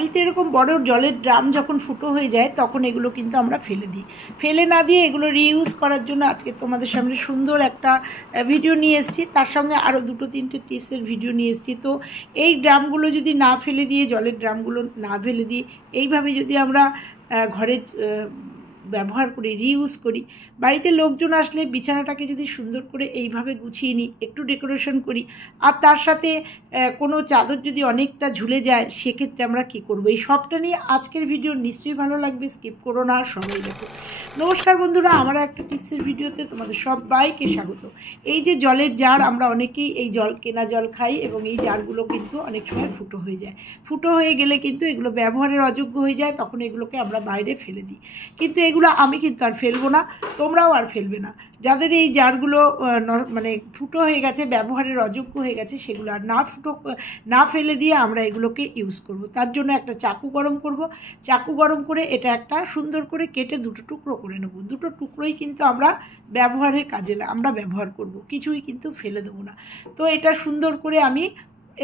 বাড়িতে এরকম বড় জলের ড্রাম যখন ফুটো হয়ে যায় তখন এগুলো কিন্তু আমরা ফেলে দিই। ফেলে না দিয়ে এগুলো রিইউজ করার জন্য আজকে তোমাদের সামনে সুন্দর একটা ভিডিও নিয়ে এসেছি, তার সঙ্গে আরও 2-3টে টিপসের ভিডিও নিয়ে এসেছি। তো এই ড্রামগুলো যদি না ফেলে দিয়ে, জলের ড্রামগুলো না ফেলে দিয়ে এইভাবে যদি আমরা ঘরে ব্যবহার করি, রিইউজ করি, বাড়িতে লোকজন আসলে বিছানাটাকে যদি সুন্দর করে এইভাবে গুছিয়ে নিই, একটু ডেকোরেশন করি, আর তার সাথে কোনো চাদর যদি অনেকটা ঝুলে যায়, সেক্ষেত্রে আমরা কী করবো, এই সবটা নিয়ে আজকের ভিডিও নিশ্চয়ই ভালো লাগবে, স্কিপ করো না, সবাই দেখো। নমস্কার বন্ধুরা, আমার একটা টিপসের ভিডিওতে তোমাদের সবাইকে স্বাগত। এই যে জলের জার, আমরা অনেকেই এই কেনা জল খাই এবং এই জারগুলো কিন্তু অনেক সময় ফুটো হয়ে যায়। ফুটো হয়ে গেলে কিন্তু এগুলো ব্যবহারের অযোগ্য হয়ে যায়, তখন এগুলোকে আমরা বাইরে ফেলে দিই। কিন্তু এগুলো আমি কিন্তু আর ফেলবো না, তোমরাও আর ফেলবে না। যাদের এই জারগুলো মানে ফুটো হয়ে গেছে, ব্যবহারের অযোগ্য হয়ে গেছে, সেগুলো আর না ফেলে দিয়ে আমরা এগুলোকে ইউজ করব। তার জন্য একটা চাকু গরম করব। চাকু গরম করে এটা একটা সুন্দর করে কেটে 2টো টুকরো করে নেব। 2টো টুকরোই কিন্তু আমরা ব্যবহারের কাজে আমরা ব্যবহার করব, কিছুই কিন্তু ফেলে দেবো না। তো এটা সুন্দর করে আমি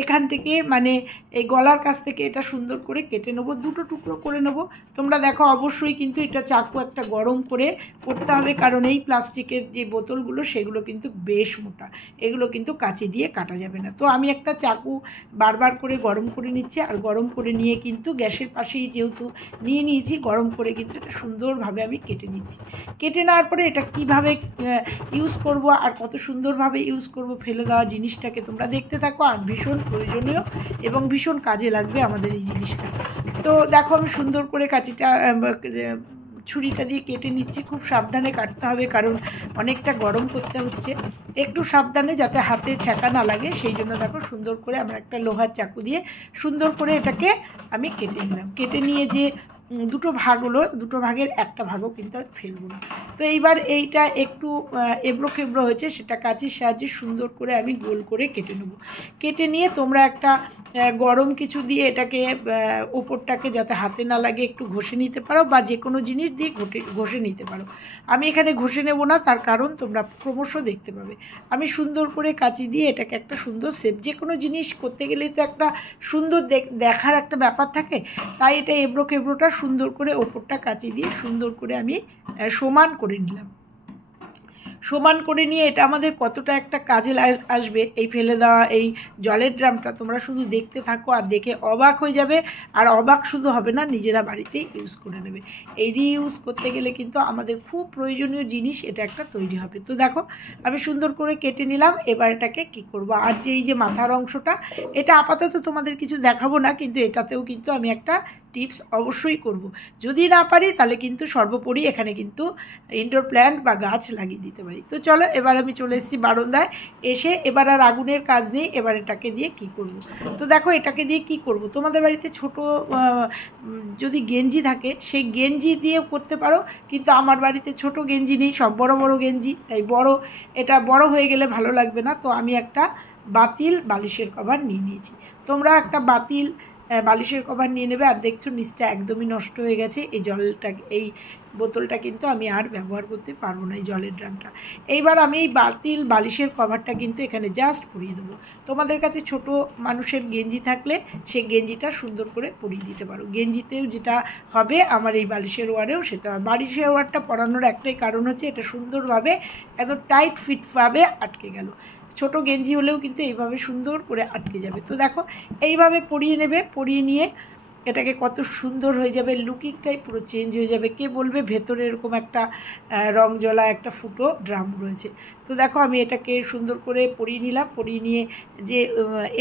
এখান থেকে মানে এই গলার কাছ থেকে এটা সুন্দর করে কেটে নেবো, 2টো টুকরো করে নেবো। তোমরা দেখো অবশ্যই কিন্তু এটা চাকু একটা গরম করে করতে হবে, কারণ এই প্লাস্টিকের যে বোতলগুলো সেগুলো কিন্তু বেশ মোটা, এগুলো কিন্তু কাঁচি দিয়ে কাটা যাবে না। তো আমি একটা চাকু বারবার করে গরম করে নিচ্ছি, আর গরম করে নিয়ে কিন্তু গ্যাসের পাশেই যেহেতু নিয়ে নিয়েছি, গরম করে কিন্তু এটা সুন্দরভাবে আমি কেটে নিচ্ছি। কেটে নেওয়ার পরে এটা কিভাবে ইউজ করব আর কত সুন্দরভাবে ইউজ করব, ফেলে দেওয়া জিনিসটাকে তোমরা দেখতে থাকো, আর ভীষণ প্রয়োজনীয় এবং ভীষণ কাজে লাগবে আমাদের এই জিনিসটা। তো দেখো আমি সুন্দর করে ছুরিটা দিয়ে কেটে নিচ্ছি। খুব সাবধানে কাটতে হবে, কারণ অনেকটা গরম করতে হচ্ছে, একটু সাবধানে যাতে হাতে ছ্যাঁকা না লাগে, সেই জন্য দেখো সুন্দর করে আমরা একটা লোহার চাকু দিয়ে সুন্দর করে এটাকে আমি কেটে নিলাম। কেটে নিয়ে যে 2টো ভাগ হলো, 2টো ভাগের একটা ভাগও কিন্তু ফেলবো না। তো এইবার এইটা একটু এবড়ো খেবড়ো হয়েছে, সেটা কাঁচির সাহায্যে সুন্দর করে আমি গোল করে কেটে নেব। কেটে নিয়ে তোমরা একটা গরম কিছু দিয়ে এটাকে ওপরটাকে যাতে হাতে না লাগে একটু ঘষে নিতে পারো, বা যে কোনো জিনিস দিয়ে ঘষে নিতে পারো। আমি এখানে ঘষে নেব না, তার কারণ তোমরা ক্রমশ দেখতে পাবে। আমি সুন্দর করে কাঁচি দিয়ে এটাকে একটা সুন্দর শেপ, যে কোনো জিনিস করতে গেলেই তো একটা সুন্দর দেখার একটা ব্যাপার থাকে, তাই এটা এবড়ো খেবড়োটা সুন্দর করে ওপরটা কাঁচি দিয়ে সুন্দর করে আমি সমান করে নিলাম। সমান করে নিয়ে এটা আমাদের কতটা একটা কাজে আসবে, এই ফেলে দেওয়া এই জলের ড্রামটা তোমরা শুধু দেখতে থাকো, আর দেখে অবাক হয়ে যাবে। আর অবাক শুধু হবে না, নিজেরা বাড়িতে ইউজ করে নেবে। এই রিইউজ করতে গেলে কিন্তু আমাদের খুব প্রয়োজনীয় জিনিস এটা একটা তৈরি হবে। তো দেখো আমি সুন্দর করে কেটে নিলাম। এবার এটাকে কি করব, আর যে এই যে মাথার অংশটা, এটা আপাতত তোমাদের কিছু দেখাবো না, কিন্তু এটাতেও কিন্তু আমি একটা টিপস অবশ্যই করব। যদি না পারি তাহলে কিন্তু সর্বোপরি এখানে কিন্তু ইনডোর প্ল্যান্ট বা গাছ লাগিয়ে দিতে পারি। তো চলো, এবার আমি চলে এসেছি বারান্দায়। এসে এবার আর আগুনের কাজ নেই, এবার এটাকে দিয়ে কি করব। তো দেখো এটাকে দিয়ে কি করব, তোমাদের বাড়িতে ছোট যদি গেঞ্জি থাকে সেই গেঞ্জি দিয়েও করতে পারো, কিন্তু আমার বাড়িতে ছোট গেঞ্জি নেই, সব বড় বড় গেঞ্জি, তাই এটা বড় হয়ে গেলে ভালো লাগবে না। তো আমি একটা বাতিল বালিশের কভার নিয়ে নিয়েছি। তোমরা একটা বাতিল বালিশের কভার নিয়ে নেবে। আর দেখছো নিচটা একদমই নষ্ট হয়ে গেছে, এই বোতলটা কিন্তু আমি আর ব্যবহার করতে পারবো না, এই জলের ড্রামটা। এইবার আমি এই বাতিল বালিশের কভারটা কিন্তু এখানে জাস্ট পরিয়ে দেবো। তোমাদের কাছে ছোট মানুষের গেঞ্জি থাকলে সেই গেঞ্জিটা সুন্দর করে পরিয়ে দিতে পারো। গেঞ্জিতেও যেটা হবে আমার এই বালিশের ওয়ারেও সেটা হবে। বালিশের ওয়ারটা পরানোর একটাই কারণ হচ্ছে এটা সুন্দরভাবে একদম টাইট ফিটভাবে আটকে গেল। ছোট গেঞ্জি হলেও কিন্তু এইভাবে সুন্দর করে আটকে যাবে। তো দেখো এইভাবে পরিয়ে নেবে, পরিয়ে নিয়ে এটাকে কত সুন্দর হয়ে যাবে, লুকিংটাই পুরো চেঞ্জ হয়ে যাবে। কে বলবে ভেতরে এরকম একটা রং জ্বলা একটা ফুটো ড্রাম রয়েছে। তো দেখো আমি এটাকে সুন্দর করে পরিয়ে নিলাম। পরিয়ে নিয়ে যে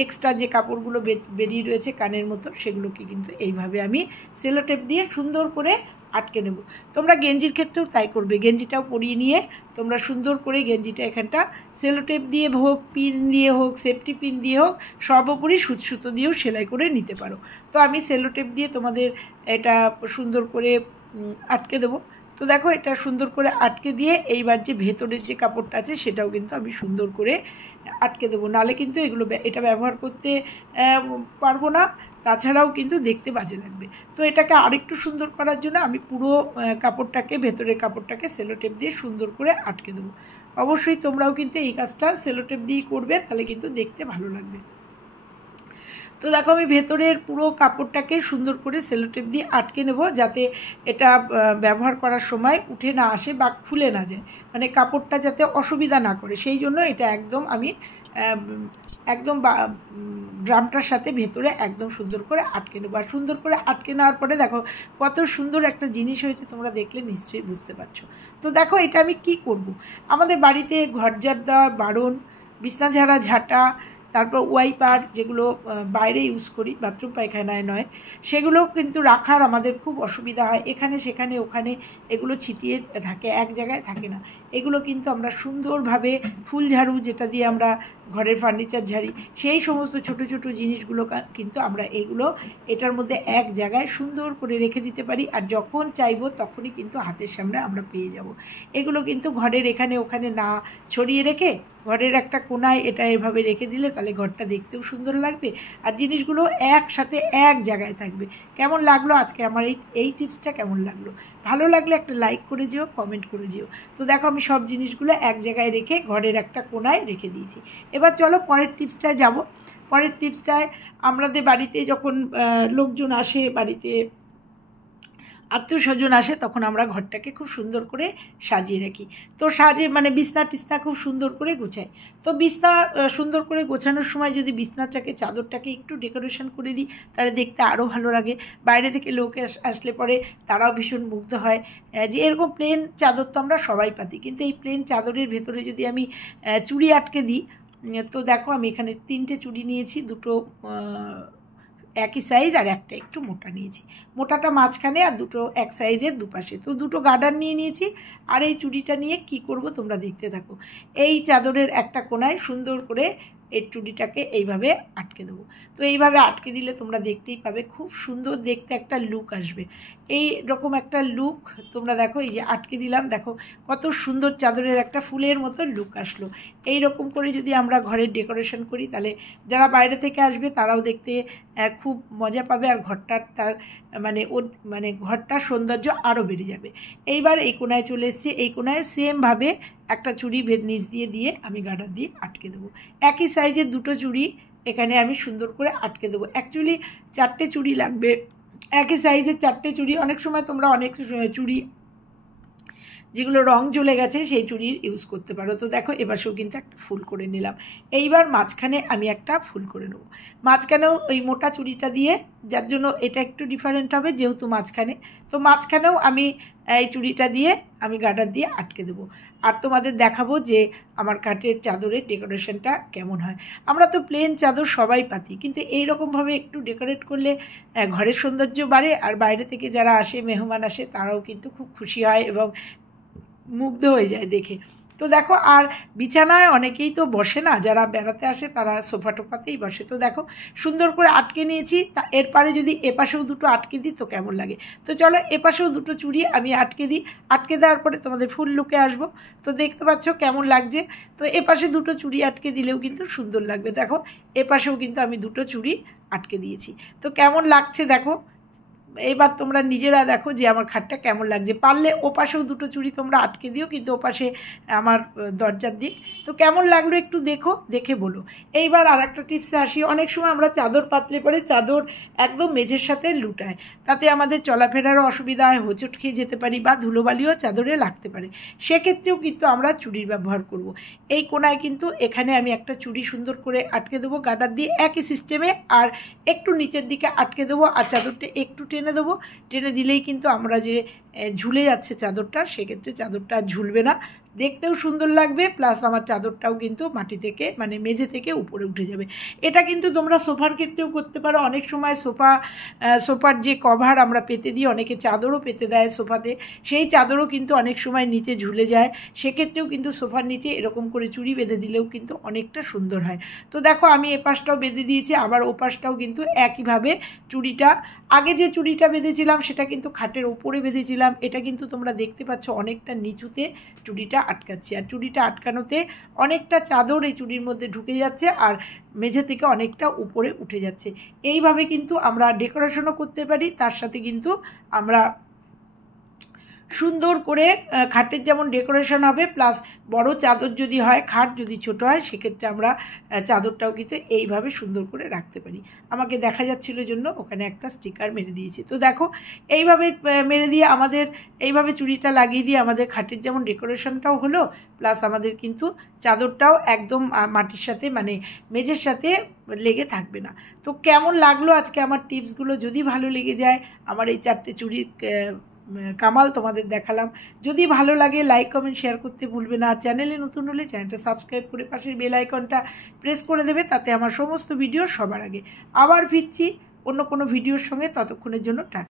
এক্সট্রা যে কাপড়গুলো বেরিয়ে রয়েছে কানের মতো, সেগুলোকে কিন্তু এইভাবে আমি সেলো টেপ দিয়ে সুন্দর করে আটকে নেব। তোমরা গেঞ্জির ক্ষেত্রেও তাই করবে। গেঞ্জিটাও পরিয়ে নিয়ে তোমরা সুন্দর করে গেঞ্জিটা এখানটা সেলো টেপ দিয়ে হোক, পিন দিয়ে হোক, সেফটি পিন দিয়ে হোক, সর্বোপরি সুতো দিয়েও সেলাই করে নিতে পারো। তো আমি সেলো টেপ দিয়ে তোমাদের এটা সুন্দর করে আটকে দেবো। তো দেখো এটা সুন্দর করে আটকে দিয়ে এইবার যে ভেতরের যে কাপড়টা আছে সেটাও কিন্তু আমি সুন্দর করে আটকে দেবো, নাহলে কিন্তু এটা ব্যবহার করতে পারবো না, তাছাড়াও কিন্তু দেখতে বাজে লাগবে। তো এটাকে আরেকটু সুন্দর করার জন্য আমি পুরো কাপড়টাকে, ভেতরের কাপড়টাকে সেলো টেপ দিয়ে সুন্দর করে আটকে দেবো। অবশ্যই তোমরাও কিন্তু এই কাজটা সেলো টেপ দিয়েই করবে, তাহলে কিন্তু দেখতে ভালো লাগবে। তো তো দেখো আমি ভেতরের পুরো কাপড়টাকে সুন্দর করে সেলোটেপ দিয়ে আটকে নেব, যাতে এটা ব্যবহার করার সময় উঠে না আসে বা খুলে না যায়, মানে কাপড়টা যাতে অসুবিধা না করে, সেই জন্য এটা একদম আমি একদম ড্রামটার সাথে ভেতরে একদম সুন্দর করে আটকে নেবো। আর সুন্দর করে আটকে নেওয়ার পরে দেখো কত সুন্দর একটা জিনিস হয়েছে, তোমরা দেখলে নিশ্চয়ই বুঝতে পারছো। তো দেখো এটা আমি কি করব, আমাদের বাড়িতে ঘর ঝাড় দেওয়া বারণ, বিছনা ঝাড়া ঝাঁটা, তারপর ওয়াইপার যেগুলো বাইরে ইউজ করি, বাথরুম পায়খানায় নয়, সেগুলো কিন্তু রাখার আমাদের খুব অসুবিধা হয়, এখানে সেখানে ওখানে এগুলো ছিটিয়ে থাকে, এক জায়গায় থাকে না। এগুলো কিন্তু আমরা সুন্দরভাবে ফুল ঝাড়ু, যেটা দিয়ে আমরা ঘরের ফার্নিচার ঝাড়ি, সেই সমস্ত ছোট ছোট জিনিসগুলো কিন্তু আমরা এইগুলো এটার মধ্যে এক জায়গায় সুন্দর করে রেখে দিতে পারি, আর যখন চাইবো তখনই কিন্তু হাতের সামনে আমরা পেয়ে যাব। এগুলো কিন্তু ঘরের এখানে ওখানে না ছড়িয়ে রেখে ঘরের একটা কোনায় এটা এভাবে রেখে দিলে তাহলে ঘরটা দেখতেও সুন্দর লাগবে, আর জিনিসগুলো একসাথে এক জায়গায় থাকবে। কেমন লাগলো আজকে আমার এই টিপসটা, কেমন লাগলো? ভালো লাগলে একটা লাইক করে যেও, কমেন্ট করে যেও। তো দেখো আমি সব জিনিসগুলো এক জায়গায় রেখে ঘরের একটা কোনায় রেখে দিয়েছি। এবার চলো পরের টিপসটায় যাব। পরের টিপসটায় আমাদের বাড়িতে যখন লোকজন আসে, বাড়িতে আত্মীয় স্বজন আসে, তখন আমরা ঘরটাকে খুব সুন্দর করে সাজিয়ে রাখি। তো মানে বিছনা টিছনা খুব সুন্দর করে গোছাই। তো বিছনা সুন্দর করে গোছানোর সময় যদি বিছনাটাকে চাদরটাকে একটু ডেকোরেশন করে দিই, তাহলে দেখতে আরও ভালো লাগে। বাইরে থেকে লোক আসলে পরে তারাও ভীষণ মুগ্ধ হয় যে এরকম প্লেন চাদর তো আমরা সবাই পাতি, কিন্তু এই প্লেন চাদরের ভেতরে যদি আমি চুড়ি আটকে দিই, তো দেখো আমি এখানে 3টে চুড়ি নিয়েছি, দুটো একই সাইজ আর একটা একটু মোটা নিয়েছি, মোটাটা মাঝখানে আর দুটো এক সাইজের দুপাশে। তো দুটো গার্ডার নিয়ে নিয়েছি, আর এই চুড়িটা নিয়ে কি করব তোমরা দেখতে থাকো। এই চাদরের একটা কোনায় সুন্দর করে এই চুড়িটাকে এইভাবে আটকে দেবো। তো এইভাবে আটকে দিলে তোমরা দেখতেই পাবে খুব সুন্দর দেখতে একটা লুক আসবে। এই রকম একটা লুক তোমরা দেখো, এই যে আটকে দিলাম, দেখো কত সুন্দর চাদরের একটা ফুলের মতো লুক আসলো। এই রকম করে যদি আমরা ঘরের ডেকোরেশন করি, তাহলে যারা বাইরে থেকে আসবে তারাও দেখতে খুব মজা পাবে, আর ঘরটার মানে ঘরটার সৌন্দর্য আরও বেড়ে যাবে। এইবার এই কোনায় চলে এসেছি, এই কোনায় সেমভাবে একটা চুড়ি নিচ দিয়ে আমি গার্ডার দিয়ে আটকে দেবো। একই সাইজের দুটো চুড়ি এখানে আমি সুন্দর করে আটকে দেবো। অ্যাকচুয়ালি 4টে চুড়ি লাগবে, একই সাইজের 4টে চুড়ি। অনেক সময় তোমরা অনেক চুড়ি যেগুলো রং জ্বলে গেছে সেই চুড়ির ইউজ করতে পারো। তো দেখো এবারেও কিন্তু একটা ফুল করে নিলাম। এইবার মাঝখানে আমি একটা ফুল করে নেবো। মাঝখানেও ওই মোটা চুড়িটা দিয়ে, যার জন্য এটা একটু ডিফারেন্ট হবে যেহেতু মাঝখানে, তো মাঝখানেও আমি এই চুড়িটা দিয়ে আমি গার্ডার দিয়ে আটকে দেবো। আর তোমাদের দেখাবো যে আমার কাঠের চাদরের ডেকোরেশনটা কেমন হয়। আমরা তো প্লেন চাদর সবাই পাতি, কিন্তু এইরকমভাবে একটু ডেকোরেট করলে ঘরের সৌন্দর্য বাড়ে, আর বাইরে থেকে যারা আসে, মেহমান আসে, তারাও কিন্তু খুব খুশি হয় এবং মুগ্ধ হয়ে যায় দেখে। তো দেখো আর বিছানায় অনেকেই তো বসে না, যারা বেড়াতে আসে তারা সোফা টোফাতেই বসে। তো দেখো সুন্দর করে আটকে নিয়েছি। তা এরপরে যদি এপাশেও দুটো আটকে দিই তো কেমন লাগে। তো চলো এপাশেও দুটো চুড়ি আমি আটকে দিই। আটকে দেওয়ার পরে তোমাদের ফুল লুকে আসবো। তো দেখতে পাচ্ছ কেমন লাগছে। তো এপাশে দুটো চুড়ি আটকে দিলেও কিন্তু সুন্দর লাগবে। দেখো এপাশেও কিন্তু আমি দুটো চুড়ি আটকে দিয়েছি। তো কেমন লাগছে দেখো। এবার তোমরা নিজেরা দেখো যে আমার খাটটা কেমন লাগছে। পারলে ওপাশেও দুটো চুড়ি তোমরা আটকে দিও, কিন্তু ওপাশে আমার দরজার দিক। তো কেমন লাগলো একটু দেখো, দেখে বলো। এইবার আর একটা টিপসে আসি। অনেক সময় আমরা চাদর পাতলে পরে চাদর একদম মেঝের সাথে লুটায়, তাতে আমাদের চলাফেরারও অসুবিধা হয়, হোঁচট খেয়ে যেতে পারি বা ধুলোবালিও চাদরে লাগতে পারে। সেক্ষেত্রেও কিন্তু আমরা চুড়ির ব্যবহার করব। এই কোনায় কিন্তু এখানে আমি একটা চুড়ি সুন্দর করে আটকে দেবো গার্ডার দিয়ে, একই সিস্টেমে, আর একটু নিচের দিকে আটকে দেবো, আর চাদরটা একটু টেনে দেবো। টেনে দিলেই কিন্তু আমরা যে ঝুলে যাচ্ছে চাদরটা, সেক্ষেত্রে চাদরটা ঝুলবে না, দেখতেও সুন্দর লাগবে, প্লাস আমার চাদরটাও কিন্তু মাটি থেকে মানে মেঝে থেকে উপরে উঠে যাবে। এটা কিন্তু তোমরা সোফার ক্ষেত্রেও করতে পারো। অনেক সময় সোফার যে কভার আমরা পেতে দিই, অনেকে চাদরও পেতে দেয় সোফাতে, সেই চাদরও কিন্তু অনেক সময় নিচে ঝুলে যায়। সেক্ষেত্রেও কিন্তু সোফার নিচে এরকম করে চুড়ি বেঁধে দিলেও কিন্তু অনেকটা সুন্দর হয়। তো দেখো আমি এপাশটাও বেঁধে দিয়েছি, আবার ওপাশটাও কিন্তু একইভাবে চুড়িটা, আগে যে চুড়িটা বেঁধেছিলাম সেটা কিন্তু খাটের উপরে বেঁধেছিলাম, এটা কিন্তু তোমরা দেখতে পাচ্ছ অনেকটা নিচুতে চুড়িটা আটকাচ্ছি। আর চুড়িটা আটকানোতে অনেকটা চাদর এই চুড়ির মধ্যে ঢুকে যাচ্ছে, আর মেঝে থেকে অনেকটা উপরে উঠে যাচ্ছে। এইভাবে কিন্তু আমরা ডেকোরেশনও করতে পারি, তার সাথে কিন্তু আমরা সুন্দর করে খাটের যেমন ডেকোরেশন হবে, প্লাস বড় চাদর যদি হয়, খাট যদি ছোট হয়, সেক্ষেত্রে আমরা চাদরটাও কিন্তু এইভাবে সুন্দর করে রাখতে পারি। আমাকে দেখা যাচ্ছিল জন্য ওখানে একটা স্টিকার মেরে দিয়েছি। তো দেখো এইভাবে মেরে দিয়ে আমাদের এইভাবে চুড়িটা লাগিয়ে দিয়ে আমাদের খাটের যেমন ডেকোরেশনটাও হলো, প্লাস আমাদের কিন্তু চাদরটাও একদম মাটির সাথে মানে মেঝের সাথে লেগে থাকবে না। তো কেমন লাগলো আজকে আমার টিপসগুলো? যদি ভালো লেগে যায়, আমার এই 4টে চুড়ির কামাল তোমাদের দেখালাম। যদি ভালো লাগে লাইক কমেন্ট শেয়ার করতে ভুলবে না। চ্যানেলে নতুন হলে চ্যানেলটা সাবস্ক্রাইব করে পাশের বেল আইকনটা প্রেস করে দেবে, তাতে আমার সমস্ত ভিডিও সবার আগে। আবার ফিরছি অন্য কোনো ভিডিওর সঙ্গে, ততক্ষণের জন্য টাটা।